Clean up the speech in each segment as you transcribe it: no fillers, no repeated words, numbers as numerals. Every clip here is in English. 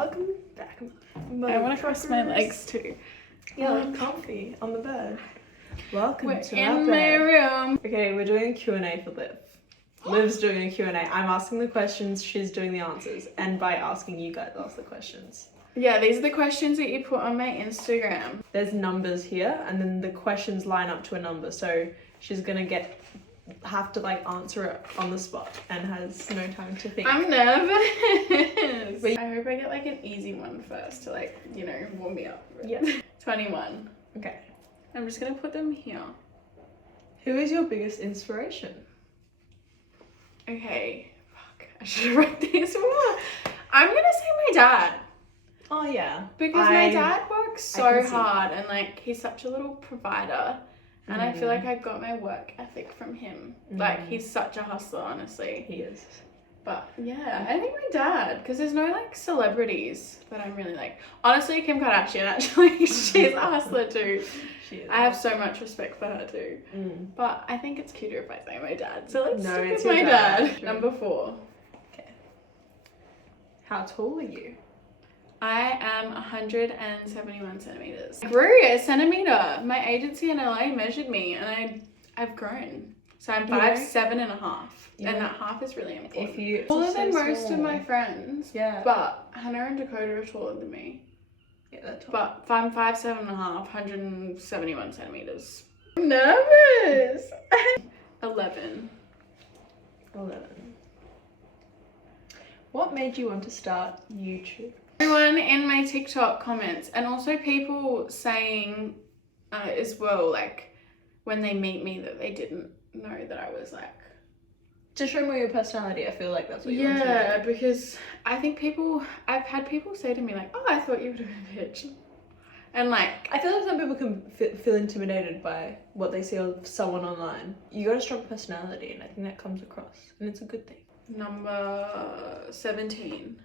Welcome back. I want to cross my legs too. Yeah, like comfy on the bed. Welcome We're to in our my bed. room. Okay, we're doing a Q&A for Liv. Liv's doing a Q&A. I'm asking the questions, she's doing the answers. And by asking, you guys ask the questions. Yeah, these are the questions that you put on my Instagram. There's numbers here, and then the questions line up to a number. So she's gonna have to like answer it on the spot and has no time to think. I'm nervous. I hope I get like an easy one first to like, you know, warm me up. Yeah. 21. Okay. I'm just gonna put them here. Who is your biggest inspiration? Okay. Fuck. I should have wrote these more. I'm gonna say my dad. Oh yeah. Because my dad works so hard and like he's such a little provider. And I feel like I got my work ethic from him. Like, he's such a hustler, honestly. He is. But, yeah, I think my dad. Because there's no, like, celebrities that I'm really like. Honestly, Kim Kardashian, actually. She's a hustler, too. She is. I have so much respect for her, too. But I think it's cuter if I say my dad. So let's stick with my dad. Number 4. Okay. How tall are you? I am 171 centimeters. I grew a centimeter. My agency in LA measured me and I've grown. So I'm 5'7" and a half. And that half is really important. If you taller than most of my friends. Yeah. But Hannah and Dakota are taller than me. Yeah, that's tall. But I'm 5'7" and a half, 171 centimeters. I'm nervous. 11. What made you want to start YouTube? Everyone in my TikTok comments, and also people saying as well, like when they meet me, that they didn't know that I was like. To show more your personality, I feel like that's what you want to do. Yeah, because I think I've had people say to me like, oh, I thought you were a bitch. And like. I feel like some people can feel intimidated by what they see of someone online. You got a strong personality and I think that comes across and it's a good thing. Number 17.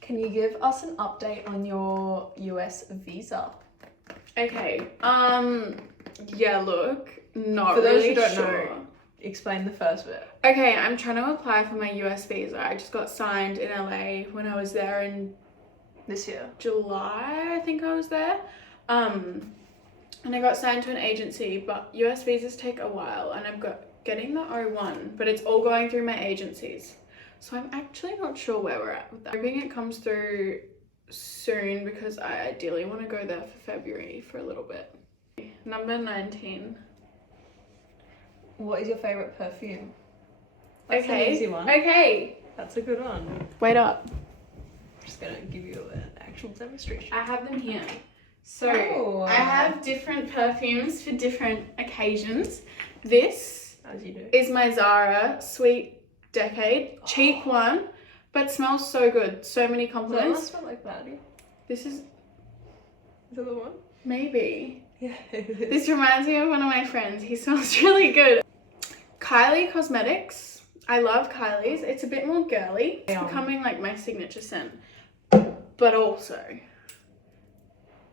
Can you give us an update on your US visa? Okay. Yeah, look, not For those really who don't sure. know, explain the first bit. Okay, I'm trying to apply for my US visa. I just got signed in LA when I was there in This year. July, I think I was there. And I got signed to an agency, but US visas take a while and I'm getting the O1, but it's all going through my agencies. So I'm actually not sure where we're at with that. I'm hoping it comes through soon because I ideally want to go there for February for a little bit. Number 19. What is your favourite perfume? That's an easy one. Okay. That's a good one. Wait up. I'm just gonna give you an actual demonstration. I have them here. So I have different perfumes for different occasions. This As you do. is my Zara Sweet Decade. Cheap one, but smells so good. So many compliments. Does that smell like Maddie? This is Is that the one? maybe. Yeah. This reminds me of one of my friends. He smells really good. Kylie Cosmetics. I love Kylie's. It's a bit more girly. It's becoming like my signature scent. But also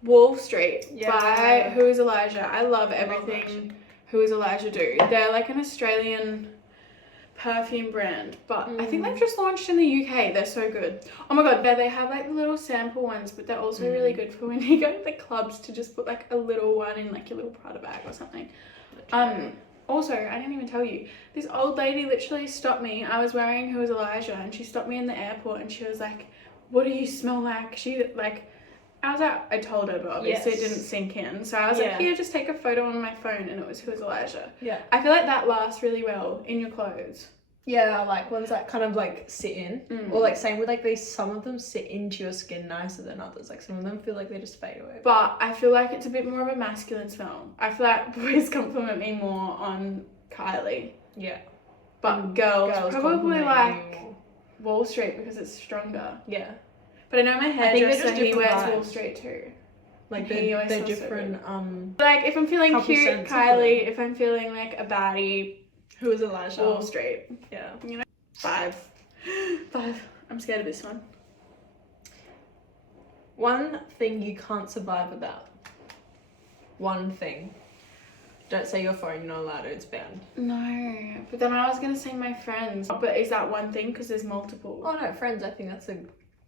Wall Street by Who is Elijah. I love everything Who is Elijah do. They're like an Australian perfume brand, but I think they've just launched in the UK. They're so good. Oh my god, they have like the little sample ones, but they're also really good for when you go to the clubs to just put like a little one in like your little Prada bag or something. Also, I didn't even tell you, this old lady literally stopped me. I was wearing Who is Elijah and she stopped me in the airport and she was like, what do you smell like? I told her, but obviously it didn't sink in. So I was like, here, just take a photo on my phone, and it was Who is Elijah. Yeah. I feel like that lasts really well in your clothes. Yeah, like ones that kind of like sit in. Or like same with like some of them sit into your skin nicer than others. Like some of them feel like they just fade away. But I feel like it's a bit more of a masculine smell. I feel like boys compliment me more on Kylie. Yeah. But girls probably like Wall Street because it's stronger. Yeah. But I know my hairdresser, he wears Wall Street too. Like they're different, like if I'm feeling cute, Kylie. If I'm feeling like a baddie, Who is Elijah? Wall Street. Yeah. You know? 5. I'm scared of this one. One thing you can't survive without. One thing. Don't say your phone, you're not allowed to, it's banned. No, but then I was gonna say my friends. But is that one thing? Because there's multiple. Oh no, friends, I think that's a...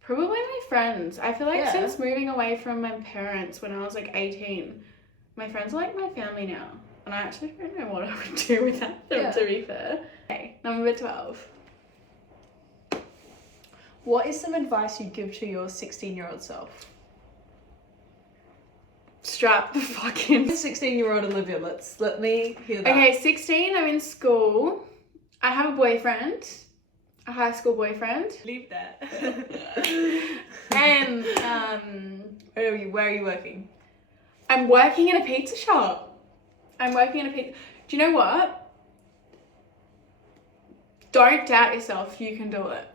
Probably my friends. I feel like Yeah. since moving away from my parents when I was like 18, my friends are like my family now. And I actually don't know what I would do without them, to be fair. Okay, number 12. What is some advice you'd give to your 16-year-old self? Strap the fucking... 16-year-old Olivia, let me hear that. Okay, 16, I'm in school. I have a boyfriend. A high school boyfriend. Leave that. And where are you working? I'm working in a pizza shop. Do you know what? Don't doubt yourself. You can do it.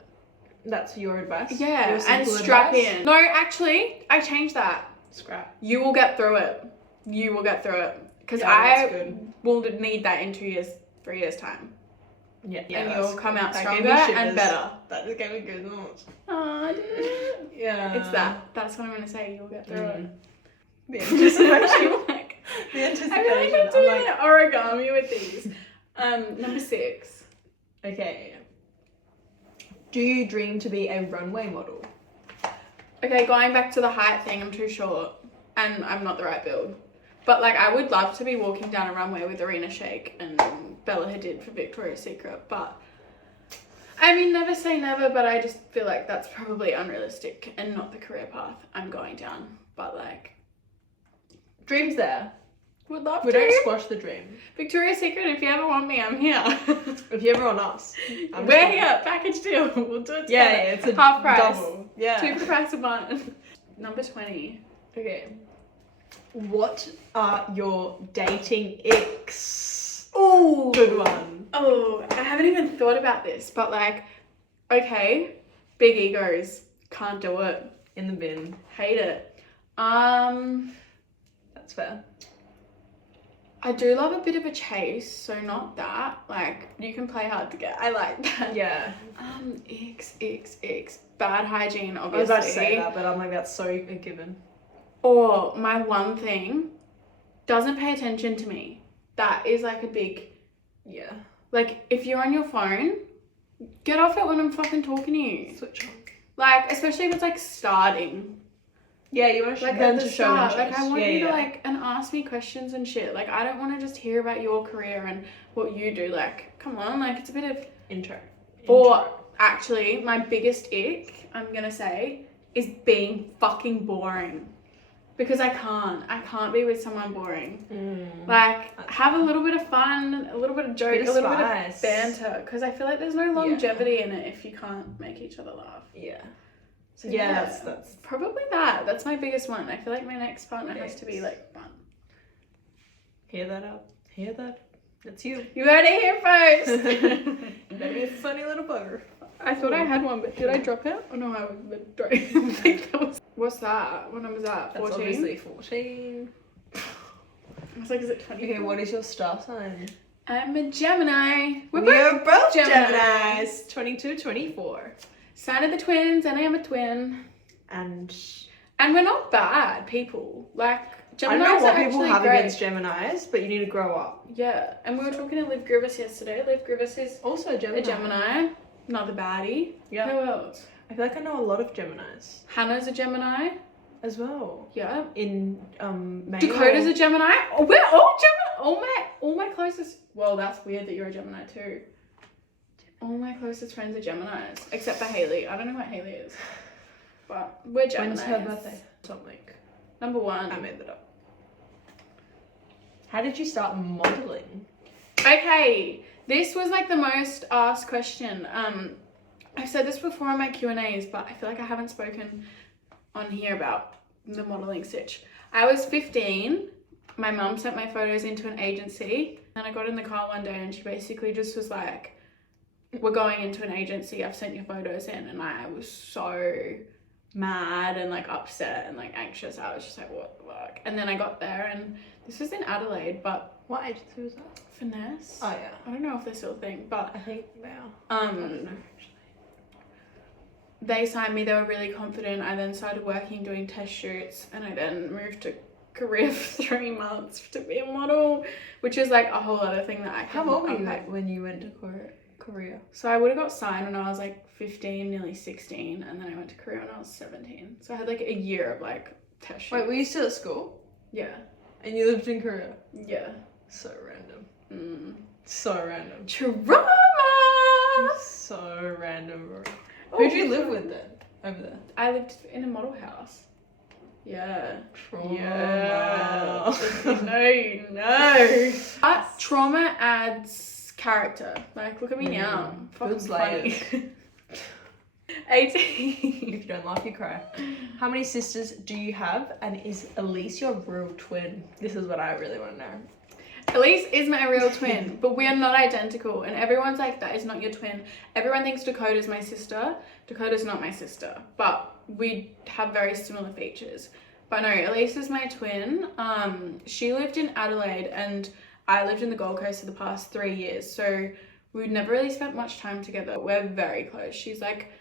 That's your advice? Yeah, Your and simple strap advice? in. No, actually, I changed that. Scrap. You will get through it. You will get through it. Because Yeah, that's I good. will need that in 3 years' time. Yeah, And you'll come out that stronger gave me and shivers. better. That just gave me goosebumps. Oh, Yeah. it's that. That's what I'm going to say. You'll get through it. The anticipation. Like, The anticipation. I feel like I'm doing origami with these. Number 6. Okay. Do you dream to be a runway model? Okay, going back to the height thing, I'm too short and I'm not the right build. But like, I would love to be walking down a runway with Arena Shake and Bella Hadid for Victoria's Secret. But I mean, never say never, but I just feel like that's probably unrealistic and not the career path I'm going down. But like, Dream's there. would love We to. don't squash the dream. Victoria's Secret, if you ever want me, I'm here. If you ever want us, We're here, package deal. We'll do it together. Yeah, it's a half price. double. Yeah. 2 for the price of one. Number 20. Okay. What are your dating icks? Ooh. Good one. Oh, I haven't even thought about this, but like, okay, big egos, can't do it, In the bin. hate it. That's fair. I do love a bit of a chase, so not that. Like, you can play hard to get. I like that. Yeah. Icks. Bad hygiene, I obviously. was about to say that, but I'm like, that's so a given. Or my one thing, doesn't pay attention to me. That is like a big, Yeah. like, if you're on your phone, get off it when I'm fucking talking to you. Switch on. Like, especially if it's like starting. Yeah, you want to Like them at the to show start, interest. like I want yeah, you to yeah. like and ask me questions and shit. Like I don't want to just hear about your career and what you do. Like, come on, like it's a bit of. Intro. Or actually, my biggest ick, I'm gonna say, is being fucking boring. Because I can't be with someone boring. Like, have a little bit of fun, a little bit of joke, Bit of a little spice. bit of banter. Because I feel like there's no longevity in it if you can't make each other laugh. Yeah. So Yeah, that's probably that. That's my biggest one. I feel like my next partner has to be Yes. like fun. Hear that up. Hear that. That's you. You heard it here first. That'd be a funny little bugger. I thought I had one, but did I drop it? Oh no, I don't think that was. What's that? What number is that? That's 14? obviously 14. I was like, is it 20? Okay, what is your star sign? I'm a Gemini. We're both both Geminis. Geminis. 22, 24. Sign of the twins, and I am a twin. And And we're not bad people. Like, Geminis I don't know what are people actually have great. against Geminis, but you need to grow up. Yeah, and we were talking to Liv Grievous yesterday. Liv Grievous is Also a Gemini. a Gemini, another baddie. Yeah. Who else? I feel like I know a lot of Geminis Hannah's a Gemini. as well. Yeah. In May. Dakota's a Gemini. Oh, we're all Gemini. All my closest. Well, that's weird that you're a Gemini too. All my closest friends are Geminis, except for Haley. I don't know what Haley is, but we're Geminis. When's her birthday? Something. Number 1. I made that up. How did you start modeling? Okay, this was like the most asked question. I've said this before on my Q&As, but I feel like I haven't spoken on here about the modeling stitch. I was 15. My mum sent my photos into an agency, and I got in the car one day and she basically just was like, we're going into an agency, I've sent your photos in. And I was so mad and like upset and like anxious. I was just like, what the fuck? And then I got there, and this was in Adelaide, but What agency was that? Finesse. Oh yeah. I don't know if they still think, but I think they are. I don't know actually. they signed me. They were really confident. I then started working, doing test shoots, and I then moved to Korea for 3 months to be a model, which is like a whole other thing that I can. How old were you when you went to Korea? So I would have got signed when I was like 15, nearly 16, and then I went to Korea when I was 17. So I had like a year of like test shoots. Wait, were you still at school? Yeah. And you lived in Korea? Yeah. So random. So random. Trauma! So random, bro. Oh, Who'd you live with then, over there? I lived in a model house. Yeah. Trauma. Yeah. No, no. Trauma adds character. Like, look at me now. Fucking funny. 18. If you don't laugh, you cry. How many sisters do you have? And is Elise your real twin? This is what I really want to know. Elise is my real twin, but we are not identical. And everyone's like, that is not your twin. Everyone thinks Dakota's my sister. Dakota's not my sister, but we have very similar features. But no, Elise is my twin. She lived in Adelaide and I lived in the Gold Coast for the past 3 years. So we've never really spent much time together. We're very close. She's like,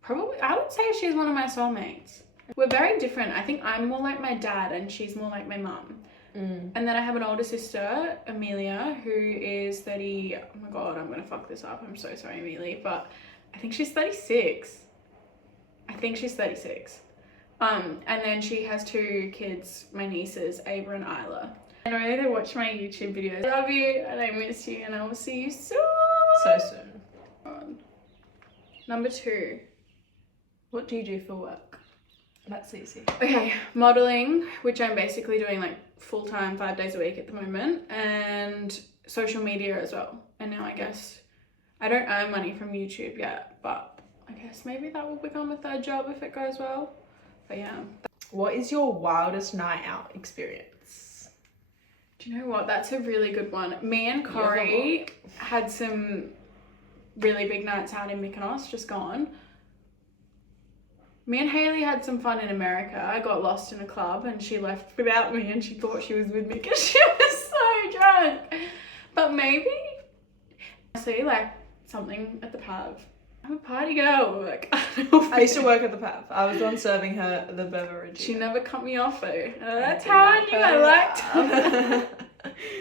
probably, I would say she's one of my soulmates. We're very different. I think I'm more like my dad and she's more like my mum. And then I have an older sister, Amelia, who is 30. Oh my God, I'm going to fuck this up. I'm so sorry, Amelia. But I think she's 36. And then she has 2 kids, my nieces, Ava and Isla. I know they watch my YouTube videos. I love you and I miss you and I will see you soon. So soon. Number 2. What do you do for work? That's easy. Okay, modeling, which I'm basically doing like full-time 5 days a week at the moment, and social media as well. And now I guess I don't earn money from YouTube yet, but I guess maybe that will become a 3rd job if it goes well. But yeah. What is your wildest night out experience? Do you know what? That's a really good one. Me and Corey had some really big nights out in Mykonos, just gone. Me and Hayley had some fun in America. I got lost in a club and she left without me and she thought she was with me because she was so drunk. But maybe, honestly, like something at the pub. I'm a party girl. Like, I used to work at the pub. I was the one serving her the beverage. She never cut me off though. That's how I knew I liked her.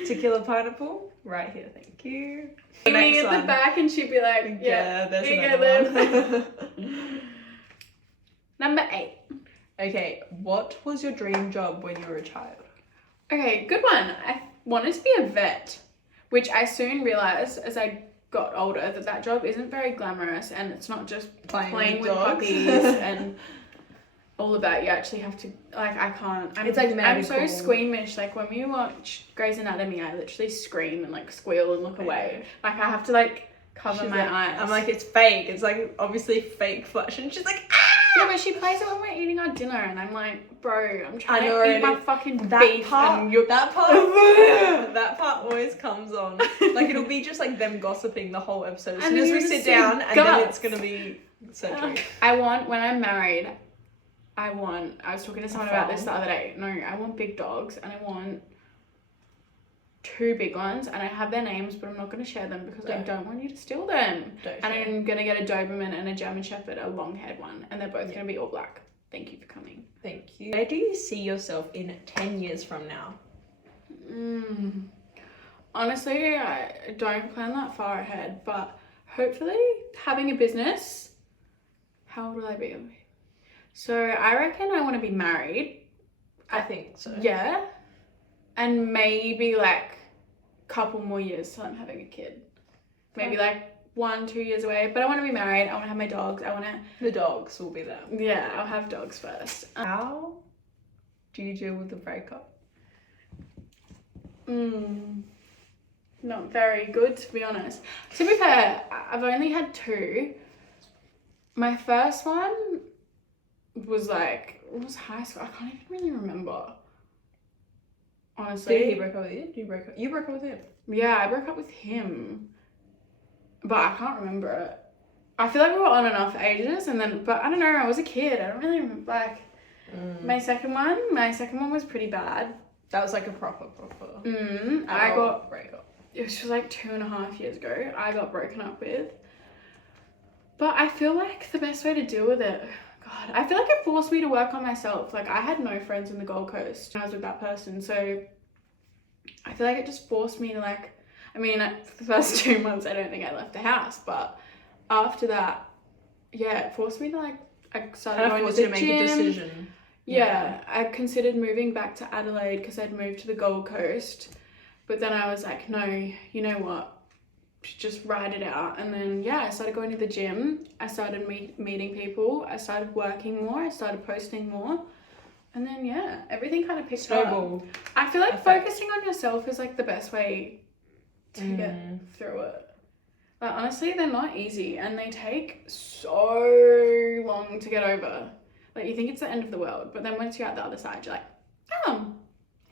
Tequila pineapple, right here, thank you. Me at the back and she'd be like, yeah, there's another one. Number 8. Okay, what was your dream job when you were a child? Okay, good one. I wanted to be a vet, which I soon realised as I got older that job isn't very glamorous and it's not just playing with puppies and all of that. You actually have to, like, I can't. I'm so squeamish. Like, when we watch Grey's Anatomy, I literally scream and, like, squeal and look away. Like, I have to, like, cover my eyes. I'm like, it's fake. It's, like, obviously fake flesh. And she's like, ah! Yeah, but she plays it when we're eating our dinner, and I'm like, bro, I'm trying to eat my fucking beef. That part always comes on. Like, it'll be just like them gossiping the whole episode. As soon as we sit down, and then it's gonna be surgery. When I'm married, I was talking to someone about this the other day. No, I want big dogs, and I want 2 big ones, and I have their names, but I'm not going to share them because I don't want you to steal them. I'm going to get a Doberman and a German Shepherd, a long-haired one, and they're both going to be all black. Thank you for coming. Thank you. Where do you see yourself in 10 years from now? Honestly, I don't plan that far ahead, but hopefully having a business. How old will I be? So I reckon I want to be married. I think so. Yeah. And maybe like a couple more years till I'm having a kid. Maybe like 1-2 years away. But I want to be married. I want to have my dogs. The dogs will be there. Yeah, I'll have dogs first. How do you deal with the breakup? Not very good, to be honest. To be fair, I've only had 2. My first one was like, it was high school. I can't even really remember. Honestly. Did he break up with you? You broke up with him? Yeah, I broke up with him. But I can't remember it. I feel like we were on and off ages but I don't know, I was a kid. I don't really remember, like, my second one was pretty bad. That was like a proper. I got breakup. It was like 2.5 years ago. I got broken up with. But I feel like the best way to deal with it, God, I feel like it forced me to work on myself. Like I had no friends in the Gold Coast when I was with that person, so I feel like it just forced me to like, I mean, for the first 2 months I don't think I left the house, but after that, yeah, it forced me to like, I started going to the make gym. a decision. Yeah, I considered moving back to Adelaide because I'd moved to the Gold Coast, but then I was like, no, you know what, just ride it out. And then yeah, I started going to the gym, I started meeting people, I started working more, I started posting more, and then yeah, everything kind of picked up. I feel like focusing on yourself is like the best way to get through it. Like honestly, they're not easy and they take so long to get over. Like you think it's the end of the world, but then once you're at the other side, you're like, oh,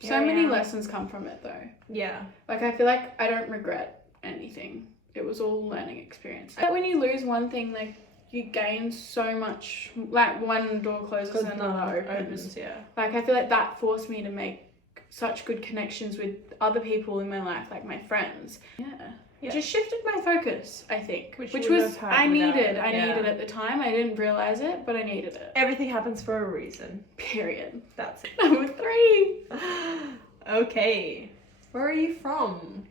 so many lessons come from it though. Yeah. Like I feel like I don't regret anything. It was all learning experience. Like when you lose one thing, like you gain so much. Like one door closes and another opens. Yeah. Like I feel like that forced me to make such good connections with other people in my life, like my friends. Yeah. It just shifted my focus, I think, which was I needed at the time. I didn't realize it, but I needed it. Everything happens for a reason. Period. That's it. Number 3. Okay. Where are you from?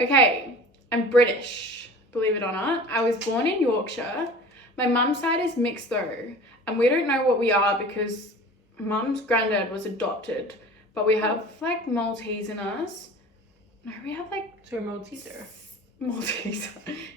Okay, I'm British, believe it or not. I was born in Yorkshire. My mum's side is mixed though, and we don't know what we are because mum's granddad was adopted, but we have like Maltese in us. No, we have like... So you're Malteser. Maltese.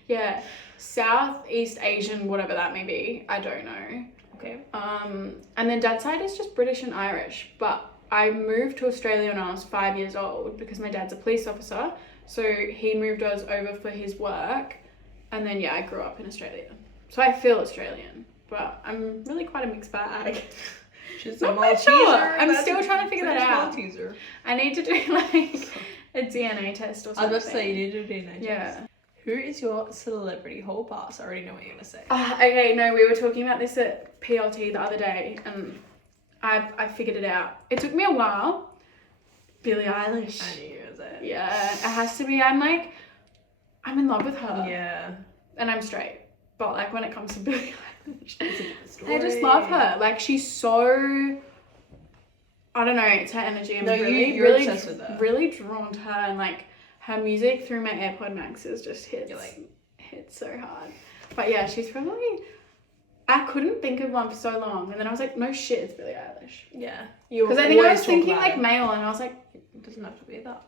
Yeah. Southeast Asian, whatever that may be. I don't know. Okay. And then dad's side is just British and Irish, but I moved to Australia when I was 5 years old because my dad's a police officer. So he moved us over for his work. And then, yeah, I grew up in Australia. So I feel Australian, but I'm really quite a mixed bag. She's not quite sure. I'm still trying to figure that out. Malteser. I need to do like a DNA test or something. I was about to say you need to do a DNA test. Yeah. Who is your celebrity hall pass? I already know what you're going to say. Okay, no, we were talking about this at PLT the other day, and I figured it out. It took me a while. Billie Eilish. I knew it was it. Yeah, it has to be. I'm in love with her. Yeah. And I'm straight. But like when it comes to Billie Eilish, It's a different story. I just love her. Like she's so... I don't know, it's her energy. I'm you're obsessed with her. Really drawn to her, and like her music through my AirPod Maxes just hits. You're like, hits so hard. But yeah, she's probably... I couldn't think of one for so long, and then I was like, no shit, it's Billie Eilish. Yeah. Because I think I was thinking like male, and I was like, it doesn't have to be that.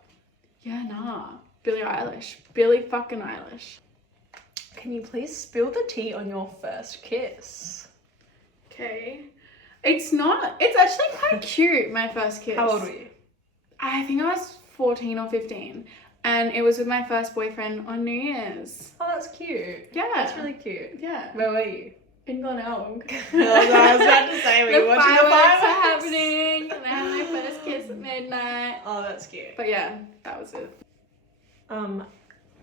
Yeah, nah. Billie Eilish. Billie fucking Eilish. Can you please spill the tea on your first kiss? Okay. It's actually quite cute, my first kiss. How old were you? I think I was 14 or 15. And it was with my first boyfriend on New Year's. Oh, that's cute. Yeah. That's really cute. Yeah. Where were you? In Glenelg. I was about to say, were you watching the fireworks? are happening. And I had my first kiss at midnight. Oh, that's cute. But yeah, that was it.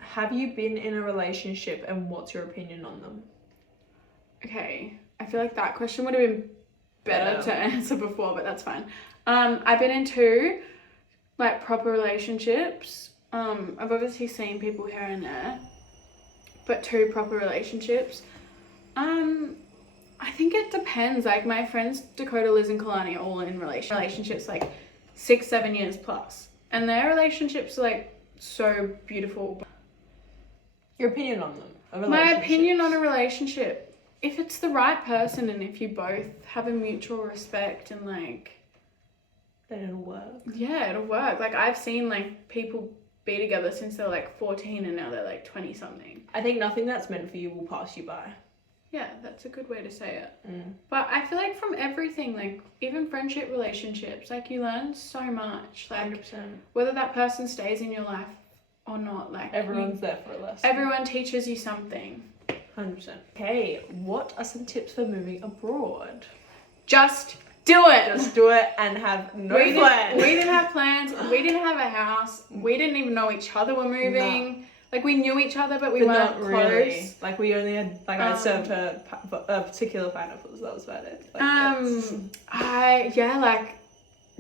Have you been in a relationship and what's your opinion on them? Okay. I feel like that question would have been better to answer before, but that's fine. I've been in 2 like proper relationships. I've obviously seen people here and there, but 2 proper relationships. I think it depends. Like my friends Dakota, Liz and Kalani are all in relationships like 6-7 years plus, and their relationships are like so beautiful. Your opinion on them? My opinion on a relationship, if it's the right person and if you both have a mutual respect and like... Then it'll work. Yeah, it'll work. Like I've seen like people be together since they're like 14 and now they're like 20 something. I think nothing that's meant for you will pass you by. Yeah, that's a good way to say it. But I feel like from everything, like even friendship relationships, like you learn so much. Like 100%. Whether that person stays in your life or not, like everyone's there for a lesson. Everyone teaches you something. 100%. Okay, what are some tips for moving abroad? Just do it. Just do it and have no plans. We didn't have plans. We didn't have a house. We didn't even know each other were moving. No. Like we knew each other, but we weren't close. Really. Like we only had I served her a particular pineapples. That was about it. Like,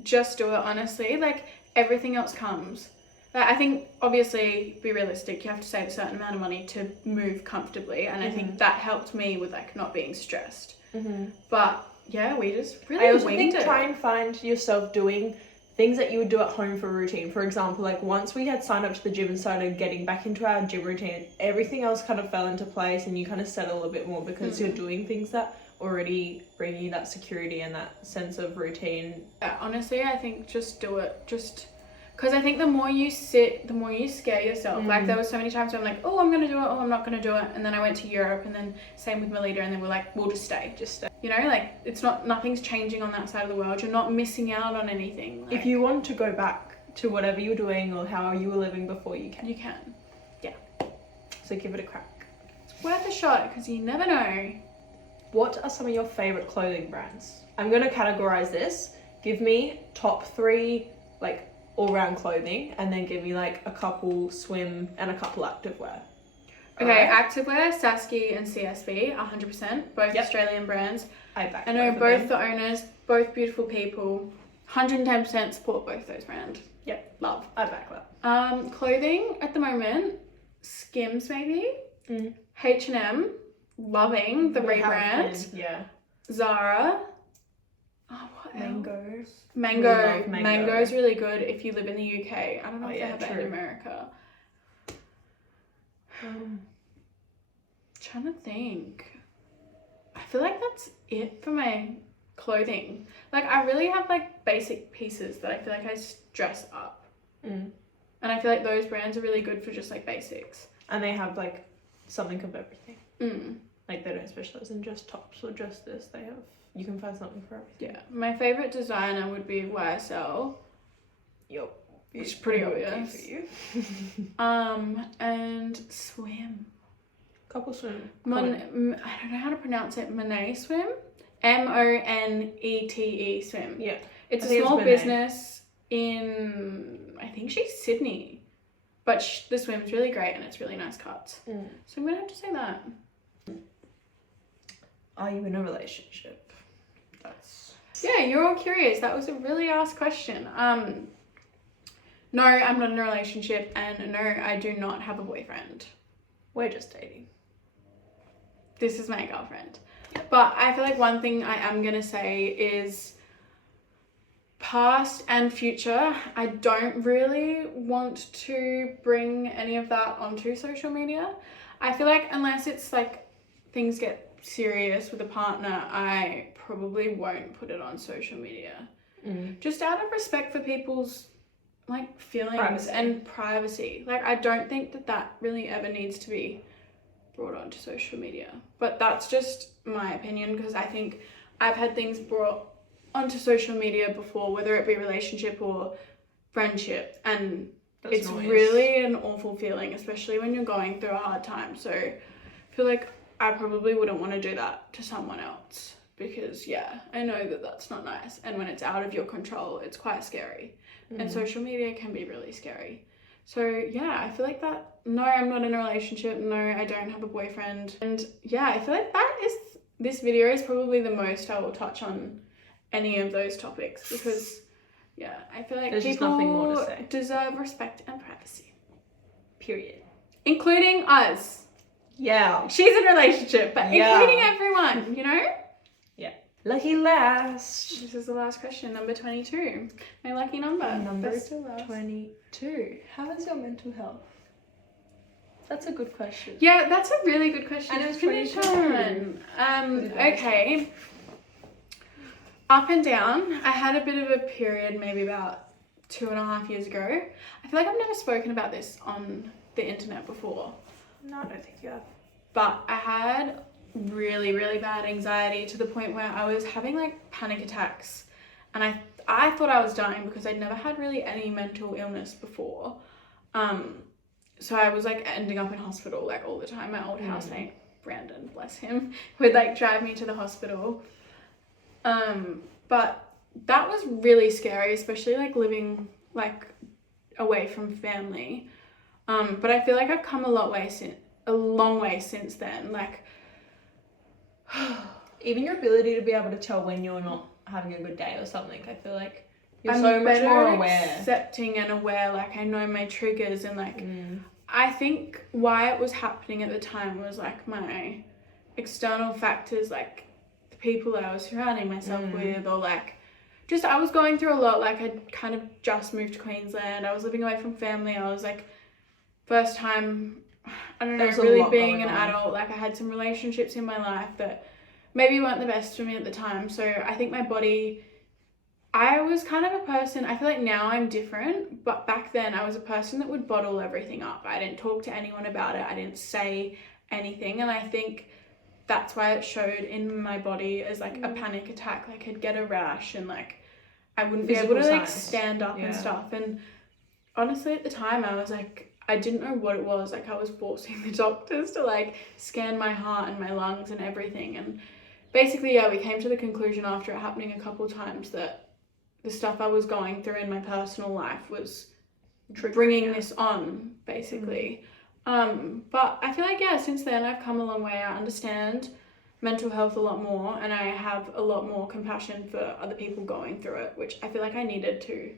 just do it. Honestly, like everything else comes. Like, I think obviously be realistic. You have to save a certain amount of money to move comfortably, and I think that helped me with like not being stressed. But yeah, we just really I also winged think it. try and find yourself doing things that you would do at home for a routine. For example, like once we had signed up to the gym and started getting back into our gym routine, everything else kind of fell into place and you kind of settle a bit more because you're doing things that already bring you that security and that sense of routine. Yeah, honestly, I think just do it. Just because I think the more you sit, the more you scare yourself. Like there was so many times where I'm like, oh, I'm gonna do it, oh, I'm not gonna do it, and then I went to Europe, and then same with Melita, and then we're like, we'll just stay. You know, like it's not, nothing's changing on that side of the world. You're not missing out on anything. Like, If you want to go back to whatever you were doing or how you were living before, you can. you can. Yeah. So give it a crack. It's worth a shot because you never know. What are some of your favorite clothing brands? I'm gonna categorize this. Give me top 3 like all-round clothing, and then give me like a couple swim and a couple activewear. Okay, activewear, Sasky and CSB, 100%, both Yep. Australian brands. I back I know of both them. the owners, both beautiful people. 110% support both those brands. Yep. Love. I back that. Clothing at the moment, Skims maybe. H&M, loving the We have rebrand. been, yeah. Zara. Oh, what else? Mango. Mango. We love Mango. Mango's really good if you live in the UK. I don't know if they yeah, have that true. in America. Trying to think. I feel like that's it for my clothing. Like I really have like basic pieces that I feel like I dress up. And I feel like those brands are really good for just like basics. And they have like something of everything. Like they don't specialize in just tops or just this. They have, you can find something for everything. Yeah. My favorite designer would be YSL. Yup. Which is pretty Okay obvious. for you. And Swim. Couple swim. I don't know how to pronounce it. Monet Swim. Monete Swim. Yeah. It's I a think it's small Monet. business in, I think she's Sydney. But the swim's really great and it's really nice cuts. So I'm going to have to say that. Are you in a relationship? That's... Yeah, you're all curious. That was a really asked question. No, I'm not in a relationship, and no, I do not have a boyfriend. We're just dating. This is my girlfriend. But I feel like one thing I am going to say is past and future, I don't really want to bring any of that onto social media. I feel like unless it's like things get serious with a partner, I probably won't put it on social media. Just out of respect for people's like feelings and privacy. Like I don't think that really ever needs to be brought onto social media. But that's just my opinion because I think I've had things brought onto social media before, whether it be relationship or friendship, and it's really an awful feeling, especially when you're going through a hard time. So I feel like I probably wouldn't want to do that to someone else because yeah, I know that that's not nice, and when it's out of your control it's quite scary. And social media can be really scary. So yeah, I feel like that, no, I'm not in a relationship, no, I don't have a boyfriend, and yeah, I feel like this video is probably the most I will touch on any of those topics because yeah, I feel like there's people just nothing more to say. Deserve respect and privacy. Period. Including us. Yeah. She's in a relationship, but including everyone, you know? Yeah. Lucky last. This is the last question, number 22. My lucky number. Number Best to last. 22. How is your mental health? That's a good question. Yeah, that's a really good question. And it was Finish 22. on. Okay. Up and down. I had a bit of a period maybe about 2.5 years ago. I feel like I've never spoken about this on the internet before. No, I don't think you have. But I had really, really bad anxiety to the point where I was having like panic attacks. And I thought I was dying because I'd never had really any mental illness before. So I was like ending up in hospital like all the time. My old housemate, Brandon, bless him, would like drive me to the hospital. But that was really scary, especially like living like away from family. But I feel like I've come a long way since then. Like even your ability to be able to tell when you're not having a good day or something, I feel like you're I'm so much better more at aware. accepting and aware. Like I know my triggers and like I think why it was happening at the time was like my external factors, like the people I was surrounding myself with, or like just I was going through a lot. Like I'd kind of just moved to Queensland. I was living away from family. I was like first time, I don't know, really being an adult. Like I had some relationships in my life that maybe weren't the best for me at the time. So I think my body, I was kind of a person, I feel like now I'm different, but back then I was a person that would bottle everything up. I didn't talk to anyone about it. I didn't say anything. And I think that's why it showed in my body as like a panic attack. Like I'd get a rash and like I wouldn't be able to like stand up and stuff. And honestly at the time I was like, I didn't know what it was. Like I was forcing the doctors to like scan my heart and my lungs and everything. And basically, we came to the conclusion after it happening a couple times that the stuff I was going through in my personal life was bringing this on, basically. But I feel like, since then I've come a long way. I understand mental health a lot more, and I have a lot more compassion for other people going through it, which I feel like I needed to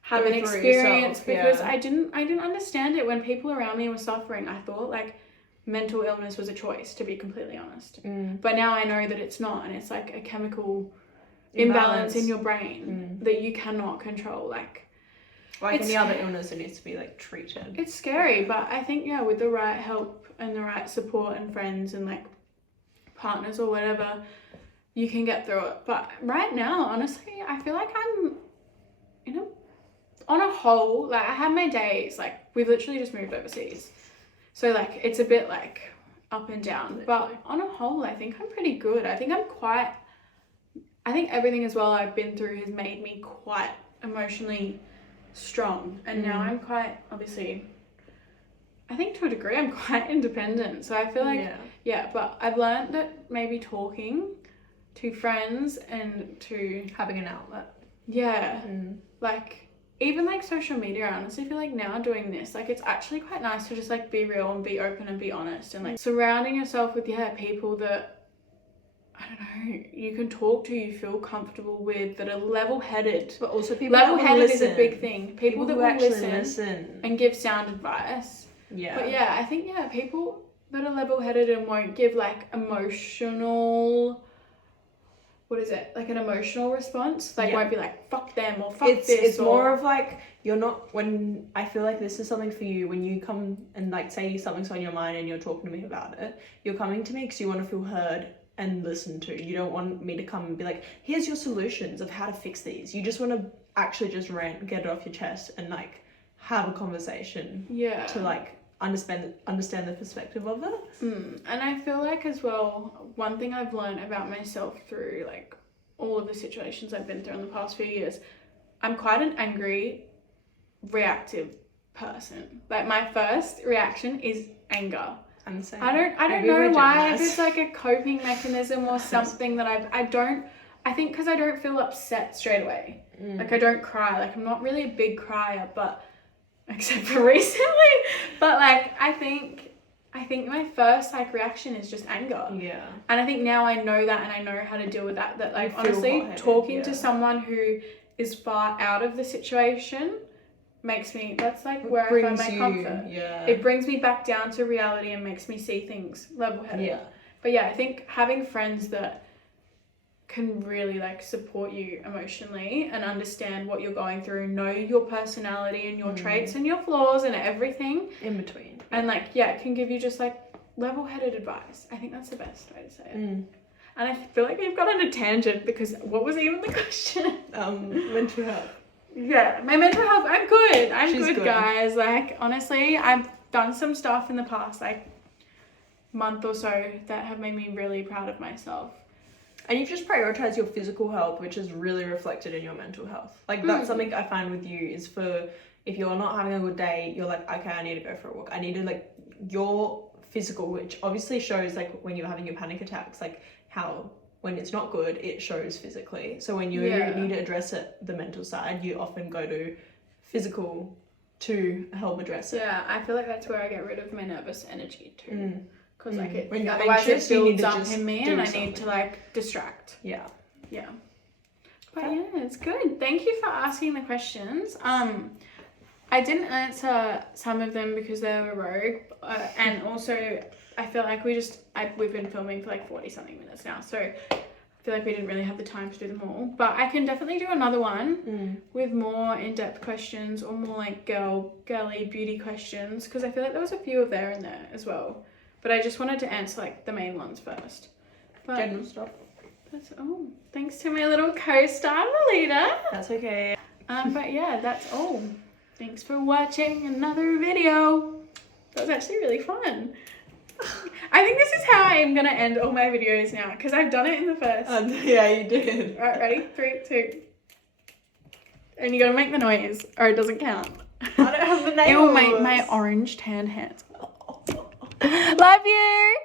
have an experience because I didn't understand it when people around me were suffering. I thought like mental illness was a choice, to be completely honest. But now I know that it's not, and it's like a chemical imbalance in your brain that you cannot control. Like any other illness, it needs to be like treated. It's scary, but I think with the right help and the right support and friends and like partners or whatever, you can get through it. But right now, honestly, I feel like I'm on a whole, like I have my days, like we've literally just moved overseas, so like it's a bit like up and down, but on a whole I think I'm pretty good. I think everything as well I've been through has made me quite emotionally strong, and now I'm quite, obviously I think to a degree I'm quite independent, so I feel like but I've learned that maybe talking to friends and to having an outlet, like even like social media, I honestly feel like now doing this, like it's actually quite nice to just like be real and be open and be honest, and like surrounding yourself with people that, I don't know, you can talk to, you feel comfortable with, that are level-headed. But also people level-headed is a big thing. People that will listen and give sound advice. But I think people that are level-headed and won't give like emotional, like an emotional response, like won't be like fuck them or fuck this. It's more of like, you're not, when I feel like this is something for you, when you come and like say something's on your mind and you're talking to me about it, you're coming to me because you want to feel heard and listened to. You don't want me to come and be like, here's your solutions of how to fix these. You just want to actually just rant, get it off your chest, and like have a conversation to like understand the perspective of it. And I feel like as well, one thing I've learned about myself through like all of the situations I've been through in the past few years, I'm quite an angry, reactive person. Like my first reaction is anger. I'm the same. I don't know why, if it's like a coping mechanism or something that I think because I don't feel upset straight away. Like I don't cry. Like I'm not really a big crier, but except for recently, but like I think my first like reaction is just anger. And I think now I know that, and I know how to deal with that like honestly talking to someone who is far out of the situation makes me, that's like where I find my comfort. It brings me back down to reality and makes me see things level-headed. But I think having friends that can really like support you emotionally and understand what you're going through, know your personality and your traits and your flaws and everything in between, and like can give you just like level-headed advice. I think that's the best way to say it. And I feel like we've got on a tangent because what was even the question? Mental health. My mental health, I'm good. I'm good, guys. Like honestly, I've done some stuff in the past like month or so that have made me really proud of myself. And you've just prioritized your physical health, which is really reflected in your mental health. Like that's something I find with you is, for if you're not having a good day, you're like, okay, I need to go for a walk. I need to like your physical, which obviously shows like when you're having your panic attacks, like how when it's not good, it shows physically. So when you need to address it, the mental side, you often go to physical to help address it. I feel like that's where I get rid of my nervous energy too. Because like it, when you're otherwise anxious, it builds up in me and I need to like distract. But it's good. Thank you for asking the questions. I didn't answer some of them because they were rogue, and also I feel like we've been filming for like 40 something minutes now, so I feel like we didn't really have the time to do them all. But I can definitely do another one with more in-depth questions or more like girly beauty questions, because I feel like there was a few of there in there as well. But I just wanted to answer like the main ones first. But General stuff. that's all. Thanks to my little co-star, Melita. That's okay. But yeah, that's all. Thanks for watching another video. That was actually really fun. I think this is how I am going to end all my videos now, because I've done it in the first. Yeah, you did. Alright, ready? 3, 2. And you got to make the noise, or it doesn't count. I don't have the nails. Ew, my orange tan hands. Love you!